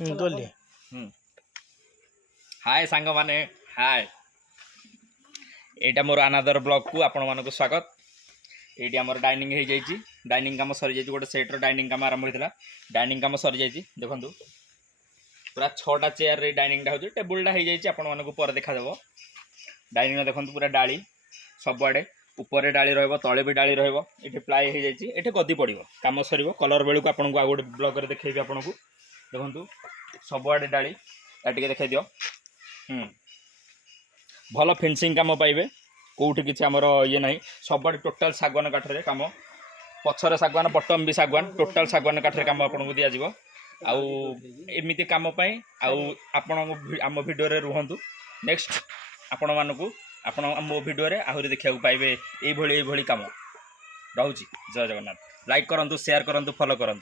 गोली हाय सांग माने हाय एटा मोर अनादर ब्लॉग को आपण मानको स्वागत। एटी आमर डाइनिंग हो जाइए डाइनिंग काम सरी जाइए गोटे सेट्र डाइनिंग काम आरंभ होता डाइनिंग काम सरी जाइए देखो पूरा 6टा चेयर रे डाइनिंगटा हो टेबुलटा हो जाइए आपण मानको पर देखादेव डाइनिंग देखो पूरा डाली सबुआड़े ऊपर डाली रहिबो तले भी डाली रहिबो एठी प्लाई हो जाइए एठी गदी पड़िबो काम सरीबो कलर बेलू को आपनको आ गोटे ब्लॉग रे देखेबी आपनको देखो सबुआड़े डाली टिके देखाई दियो भल फिनिशिंग काम पाइबे कौटी किसी आमर ये ना सब टोटाल शागवान काठरे काम पछरे शागवान बटम भी शागवान टोटाल शागवान काठरे काम आपको दिज्व आमती कम आम भिडियो रुहतु नेक्स्ट आपण मानक आप मो भिडियो आहरी देखा पाइबे ये कम रोचे जय जगन्नाथ लाइक करूँ शेयर करूँ फॉलो करूँ।